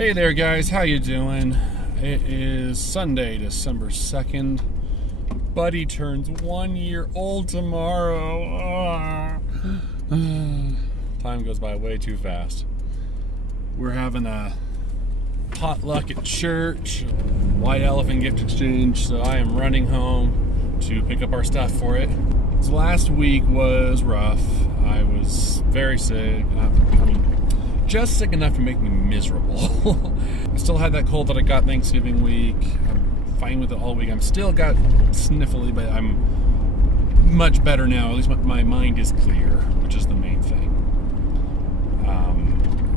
Hey there guys, how you doing? It is Sunday, December 2nd. Buddy turns 1 year old tomorrow. Time goes by way too fast. We're having a potluck at church, White Elephant gift exchange, so I am running home to pick up our stuff for it. So last week was rough. I was very sick. Just sick enough to make me miserable. I still had that cold that I got Thanksgiving week. I'm fine with it all week. I'm still got sniffly, but I'm much better now. At least my mind is clear, which is the main thing.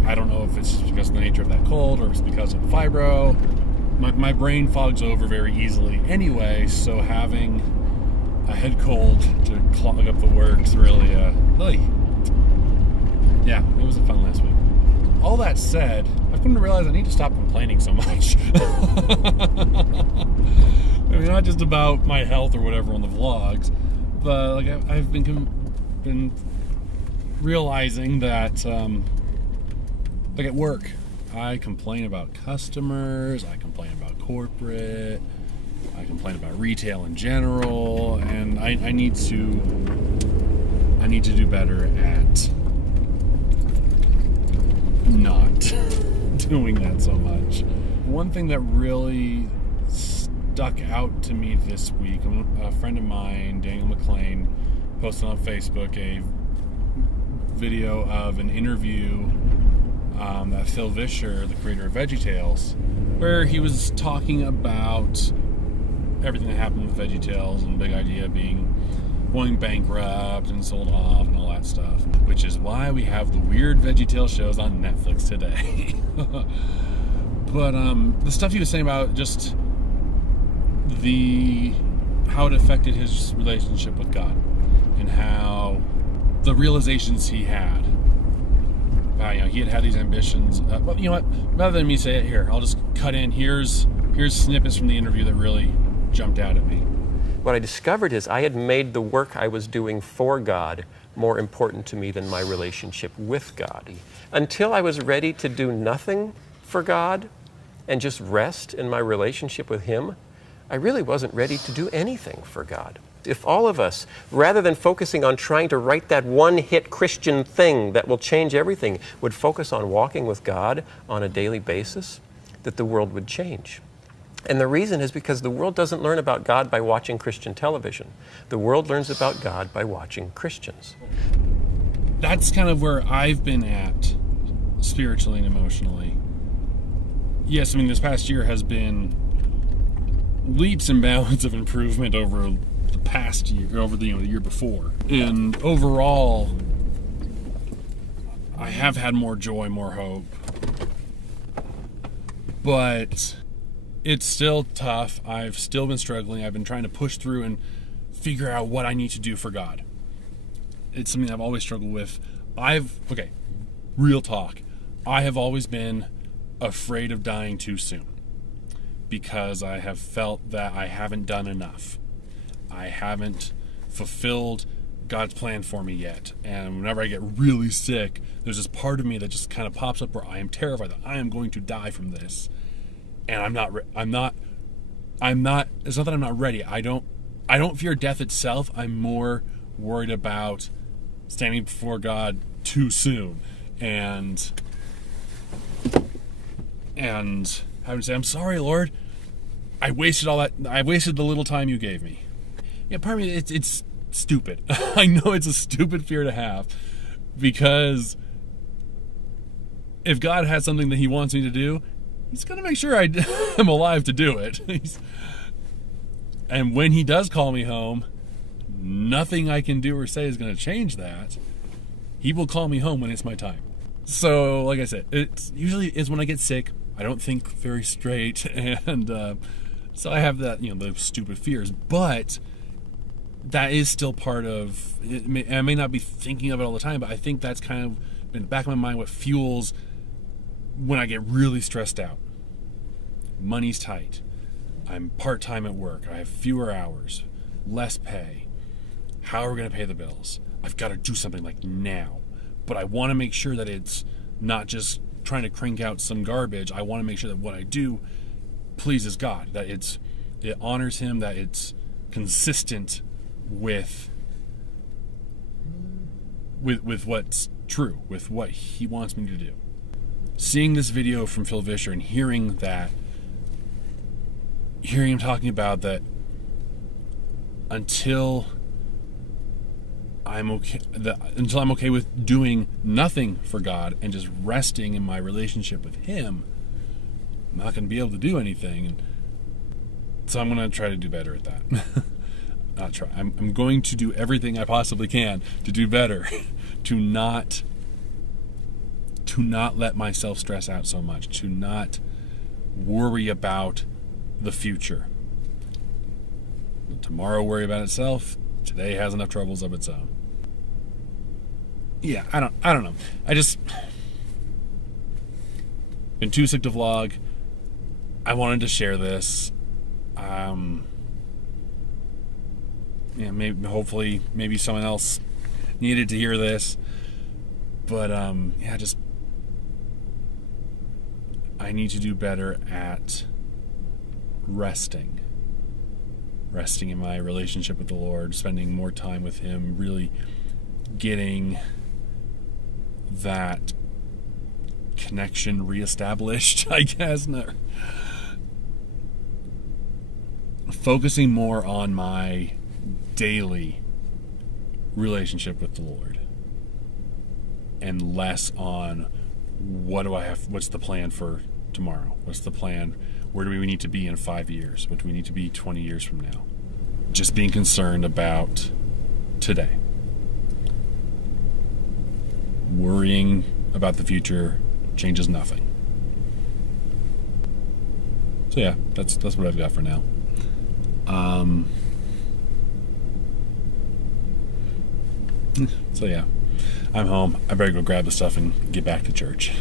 I don't know if it's just because of the nature of that cold or if it's because of fibro. My brain fogs over very easily anyway, so having a head cold to clog up the works really, yeah, it was a fun last week. All that said, I've come to realize I need to stop complaining so much. I mean, not just about my health or whatever on the vlogs, but like I've been realizing that, like at work, I complain about customers, I complain about corporate, I complain about retail in general, and I need to do better at not doing that so much. One thing that really stuck out to me this week, a friend of mine, Daniel McLean, posted on Facebook a video of an interview that Phil Vischer, the creator of VeggieTales, where he was talking about everything that happened with VeggieTales and the big idea being going bankrupt and sold off and all that stuff, which is why we have the weird VeggieTales shows on Netflix today. But the stuff he was saying about just how it affected his relationship with God and how the realizations he had. He had these ambitions. But you know what? Rather than me say it here, I'll just cut in. Here's snippets from the interview that really jumped out at me. What I discovered is I had made the work I was doing for God more important to me than my relationship with God. Until I was ready to do nothing for God and just rest in my relationship with Him, I really wasn't ready to do anything for God. If all of us, rather than focusing on trying to write that one-hit Christian thing that will change everything, would focus on walking with God on a daily basis, that the world would change. And the reason is because the world doesn't learn about God by watching Christian television. The world learns about God by watching Christians. That's kind of where I've been at spiritually and emotionally. Yes, I mean, this past year has been leaps and bounds of improvement over the past year, over the year before. And overall, I have had more joy, more hope. But it's still tough. I've still been struggling. I've been trying to push through and figure out what I need to do for God. It's something I've always struggled with. Real talk. I have always been afraid of dying too soon because I have felt that I haven't done enough. I haven't fulfilled God's plan for me yet. And whenever I get really sick, there's this part of me that just kind of pops up where I am terrified that I am going to die from this. And I'm not, it's not that I'm not ready. I don't fear death itself. I'm more worried about standing before God too soon and having to say, I'm sorry, Lord. I wasted the little time you gave me. Yeah, part of me, it's stupid. I know it's a stupid fear to have because if God has something that He wants me to do, He's going to make sure I am alive to do it. And when He does call me home, nothing I can do or say is going to change that. He will call me home when it's my time. So, like I said, it's usually when I get sick. I don't think very straight, and so I have that, those stupid fears. But that is still part of it. I may not be thinking of it all the time, but I think that's kind of in the back of my mind what fuels when I get really stressed out. Money's tight. I'm part-time at work. I have fewer hours, less pay. How are we going to pay the bills? I've got to do something like now. But I want to make sure that it's not just trying to crank out some garbage. I want to make sure that what I do pleases God, that it honors him, that it's consistent with what's true, with what he wants me to do. Seeing this video from Phil Vischer and hearing him talking about that until I'm okay with doing nothing for God and just resting in my relationship with him, I'm not going to be able to do anything. And so I'm going to try to do better at that. Not try. I'm going to do everything I possibly can to do better, to not let myself stress out so much, to not worry about the future. Tomorrow worry about itself. Today has enough troubles of its own. Yeah, I don't know. I just been too sick to vlog. I wanted to share this. Hopefully someone else needed to hear this. But just I need to do better at resting in my relationship with the Lord, spending more time with him, really getting that connection reestablished, I guess. Focusing more on my daily relationship with the Lord and less on what's the plan for tomorrow, what's the plan, where do we need to be in 5 years, what do we need to be 20 years from now. Just being concerned about today. Worrying about the future changes nothing. So yeah, that's what I've got for now. So yeah, I'm home. I better go grab the stuff and get back to church.